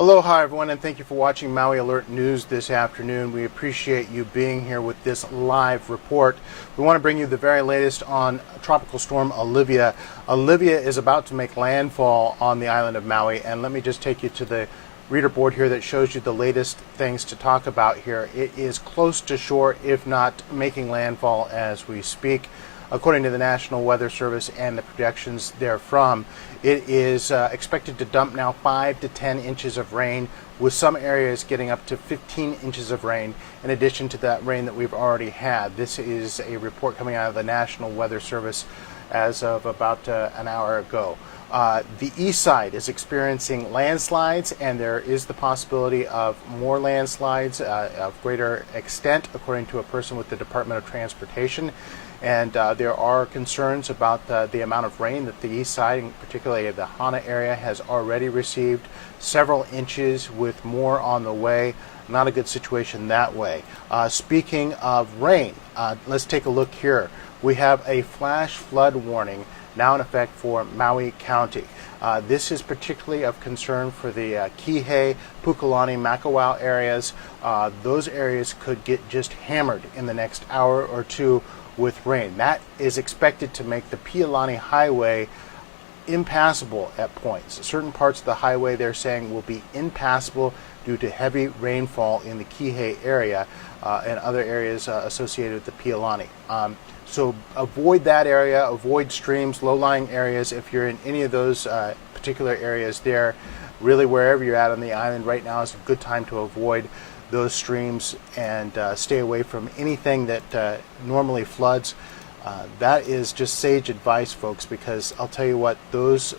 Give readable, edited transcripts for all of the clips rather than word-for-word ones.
Aloha everyone, and thank you for watching Maui Alert News this afternoon. We appreciate you being here with this live report. We want to bring you the very latest on Tropical Storm Olivia. Olivia is about to make landfall on the island of Maui, and let me just take you to the reader board here that shows you the latest things to talk about here. It is close to shore, if not making landfall as we speak. According to the National Weather Service and the projections therefrom, it is expected to dump now 5 to 10 inches of rain, with some areas getting up to 15 inches of rain, in addition to that rain that we've already had. This is a report coming out of the National Weather Service as of about an hour ago. The east side is experiencing landslides, and there is the possibility of more landslides of greater extent, according to a person with the Department of Transportation. And there are concerns about the amount of rain that the east side, and particularly the Hana area, has already received. Several inches with more on the way. Not a good situation that way. Speaking of rain, let's take a look here. We have a flash flood warning now in effect for Maui County. This is particularly of concern for the Kihei, Pukalani, Makawao areas. Those areas could get just hammered in the next hour or two with rain. That is expected to make the Pialani Highway impassable at points. Certain parts of the highway, they're saying, will be impassable due to heavy rainfall in the Kihei area and other areas associated with the Pialani. So avoid that area, avoid streams, low-lying areas. If you're in any of those particular areas there, really wherever you're at on the island right now is a good time to avoid those streams and stay away from anything that normally floods. That is just sage advice, folks, because I'll tell you what, those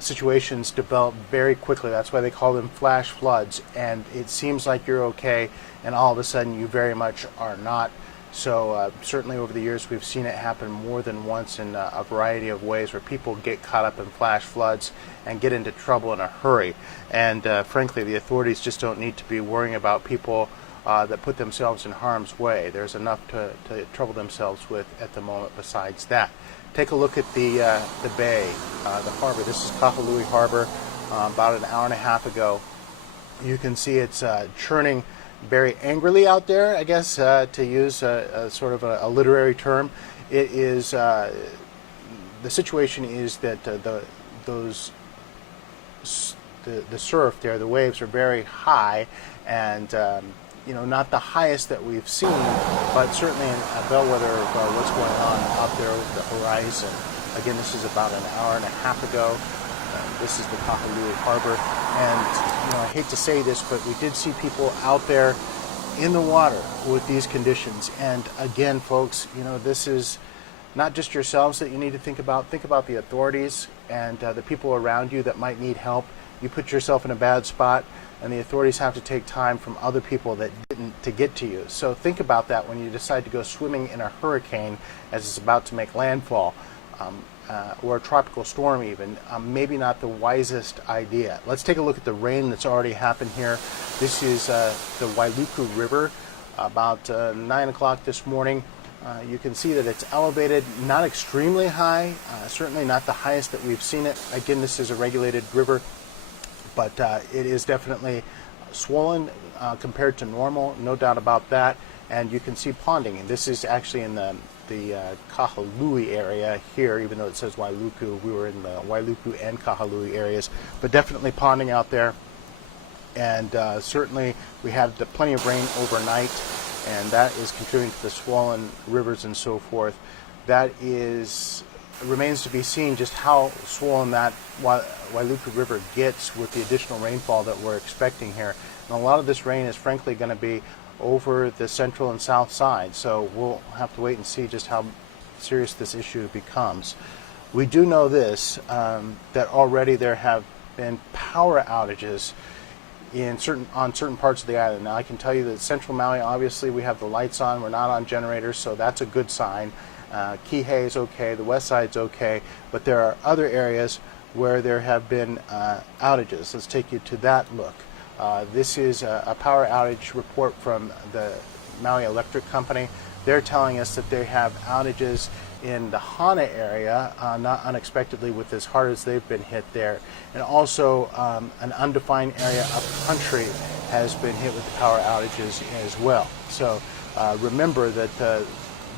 situations develop very quickly. That's why they call them flash floods, and it seems like you're okay, and all of a sudden you very much are not. So certainly over the years we've seen it happen more than once in a variety of ways, where people get caught up in flash floods and get into trouble in a hurry. And frankly, the authorities just don't need to be worrying about people that put themselves in harm's way. There's enough to trouble themselves with at the moment besides that. Take a look at the bay, the harbor. This is Kahului Harbor. About an hour and a half ago, you can see it's churning very angrily out there, I guess, to use a sort of a literary term. It is the situation is that the surf there, the waves are very high, and not the highest that we've seen, but certainly a bellwether of what's going on out there with the horizon. Again, this is about an hour and a half ago. This is the Kahului Harbor, and I hate to say this, but we did see people out there in the water with these conditions. And again, folks, this is not just yourselves that you need to think about. Think about the authorities and the people around you that might need help. You put yourself in a bad spot, and the authorities have to take time from other people that didn't to get to you. So think about that when you decide to go swimming in a hurricane as it's about to make landfall. Or a tropical storm even, maybe not the wisest idea. Let's take a look at the rain that's already happened here. This is the Wailuku River, about 9 o'clock this morning. You can see that it's elevated, not extremely high, certainly not the highest that we've seen it. Again, this is a regulated river, but it is definitely swollen compared to normal, no doubt about that. And you can see ponding, and this is actually in the Kahului area here, even though it says Wailuku. We were in the Wailuku and Kahului areas, but definitely ponding out there. And certainly we had plenty of rain overnight, and that is contributing to the swollen rivers and so forth. That remains to be seen just how swollen that Wailuku River gets with the additional rainfall that we're expecting here. And a lot of this rain is frankly going to be over the central and south side, so we'll have to wait and see just how serious this issue becomes. We do know this, that already there have been power outages on certain parts of the island. Now I can tell you that Central Maui, obviously we have the lights on, we're not on generators, so that's a good sign. Kihei is okay, the west side's okay, but there are other areas where there have been outages. Let's take you to that look. This is a power outage report from the Maui Electric Company. They're telling us that they have outages in the Hana area, not unexpectedly with as hard as they've been hit there. And also an undefined area of country has been hit with the power outages as well. So remember that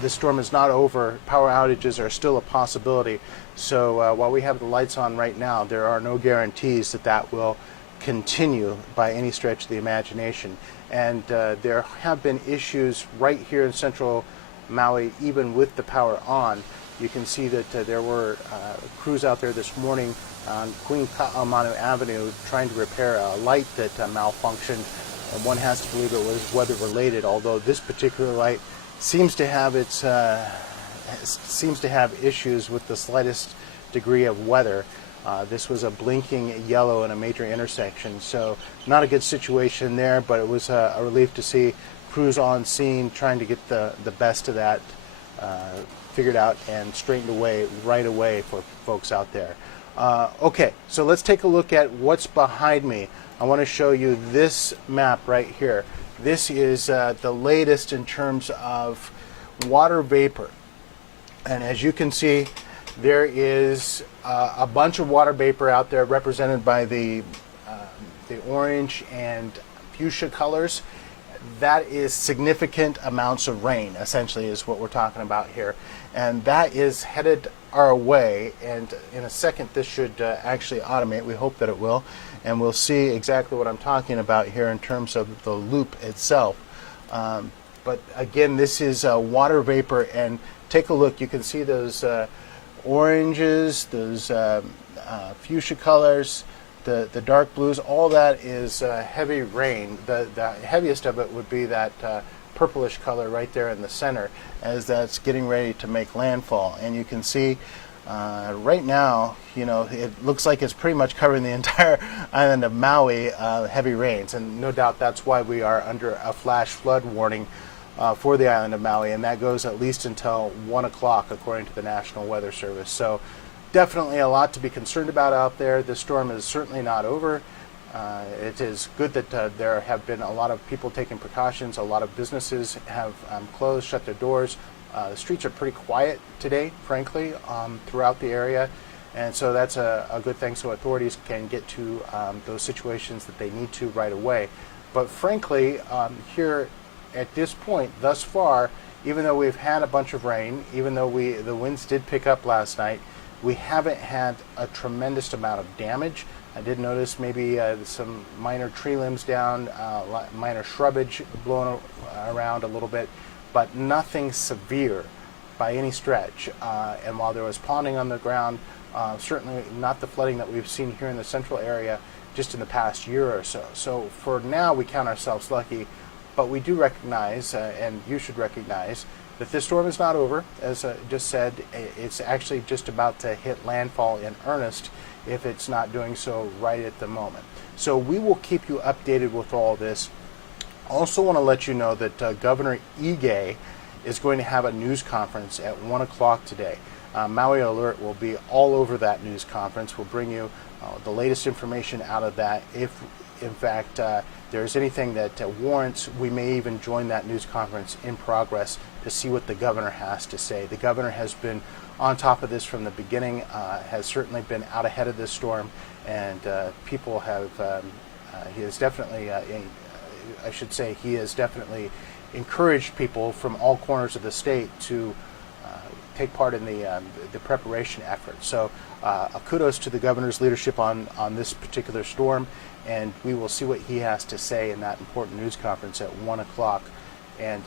this storm is not over. Power outages are still a possibility. So while we have the lights on right now, there are no guarantees that that will continue by any stretch of the imagination. And there have been issues right here in central Maui, even with the power on. You can see that there were crews out there this morning on Queen Ka'amanu Avenue trying to repair a light that malfunctioned. And one has to believe it was weather related, although this particular light seems to have issues with the slightest degree of weather. This was a blinking yellow in a major intersection, so not a good situation there, but it was a relief to see crews on scene trying to get the best of that figured out and straightened away right away for folks out there. Okay, so let's take a look at what's behind me. I want to show you this map right here. This is the latest in terms of water vapor. And as you can see, there is a bunch of water vapor out there represented by the orange and fuchsia colors. That is significant amounts of rain, essentially, is what we're talking about here. And that is headed our way. And in a second, this should actually automate. We hope that it will. And we'll see exactly what I'm talking about here in terms of the loop itself. But again, this is water vapor. And take a look. You can see those oranges, those fuchsia colors, the dark blues. All that is heavy rain. The heaviest of it would be that purplish color right there in the center, as that's getting ready to make landfall. And you can see right now, you know, it looks like it's pretty much covering the entire island of Maui, heavy rains. And no doubt that's why we are under a flash flood warning for the island of Maui, and that goes at least until 1 o'clock according to the National Weather Service. So definitely a lot to be concerned about out there. This storm is certainly not over. It is good that there have been a lot of people taking precautions. A lot of businesses have closed, shut their doors. The streets are pretty quiet today, frankly, throughout the area. And so that's a good thing, so authorities can get to those situations that they need to right away. But frankly, here at this point, thus far, even though we've had a bunch of rain, even though the winds did pick up last night, we haven't had a tremendous amount of damage. I did notice maybe some minor tree limbs down, minor shrubbage blown around a little bit, but nothing severe by any stretch. And while there was ponding on the ground, certainly not the flooding that we've seen here in the central area just in the past year or so. So for now, we count ourselves lucky, but we do recognize, and you should recognize, that this storm is not over. As I just said, it's actually just about to hit landfall in earnest if it's not doing so right at the moment. So we will keep you updated with all this. Also want to let you know that Governor Ige is going to have a news conference at 1 o'clock today. Maui Alert will be all over that news conference. We'll bring you the latest information out of that. If, in fact, there's anything that warrants, we may even join that news conference in progress to see what the governor has to say. The governor has been on top of this from the beginning, has certainly been out ahead of this storm, and people have, he has definitely, I should say, he has definitely encouraged people from all corners of the state to take part in the preparation effort. So kudos to the governor's leadership on this particular storm, and we will see what he has to say in that important news conference at 1 o'clock. And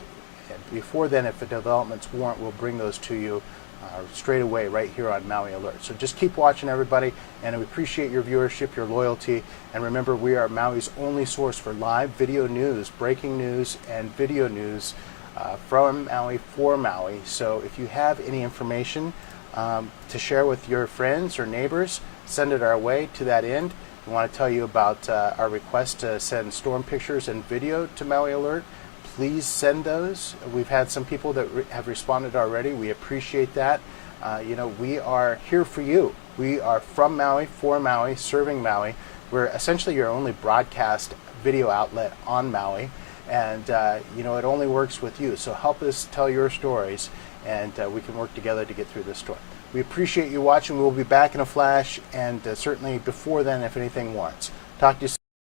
before then, if the developments warrant, we'll bring those to you straight away right here on Maui Alert. So just keep watching, everybody, and we appreciate your viewership, your loyalty, and remember, we are Maui's only source for live video news, breaking news, and video news from Maui for Maui. So if you have any information to share with your friends or neighbors, send it our way. To that end, we want to tell you about our request to send storm pictures and video to Maui Alert. Please send those. We've had some people that have responded already. We appreciate that. You know, we are here for you. We are from Maui, for Maui, serving Maui. We're essentially your only broadcast video outlet on Maui. And, you know, it only works with you. So help us tell your stories and we can work together to get through this storm. We appreciate you watching. We'll be back in a flash, and certainly before then if anything warrants. Talk to you soon.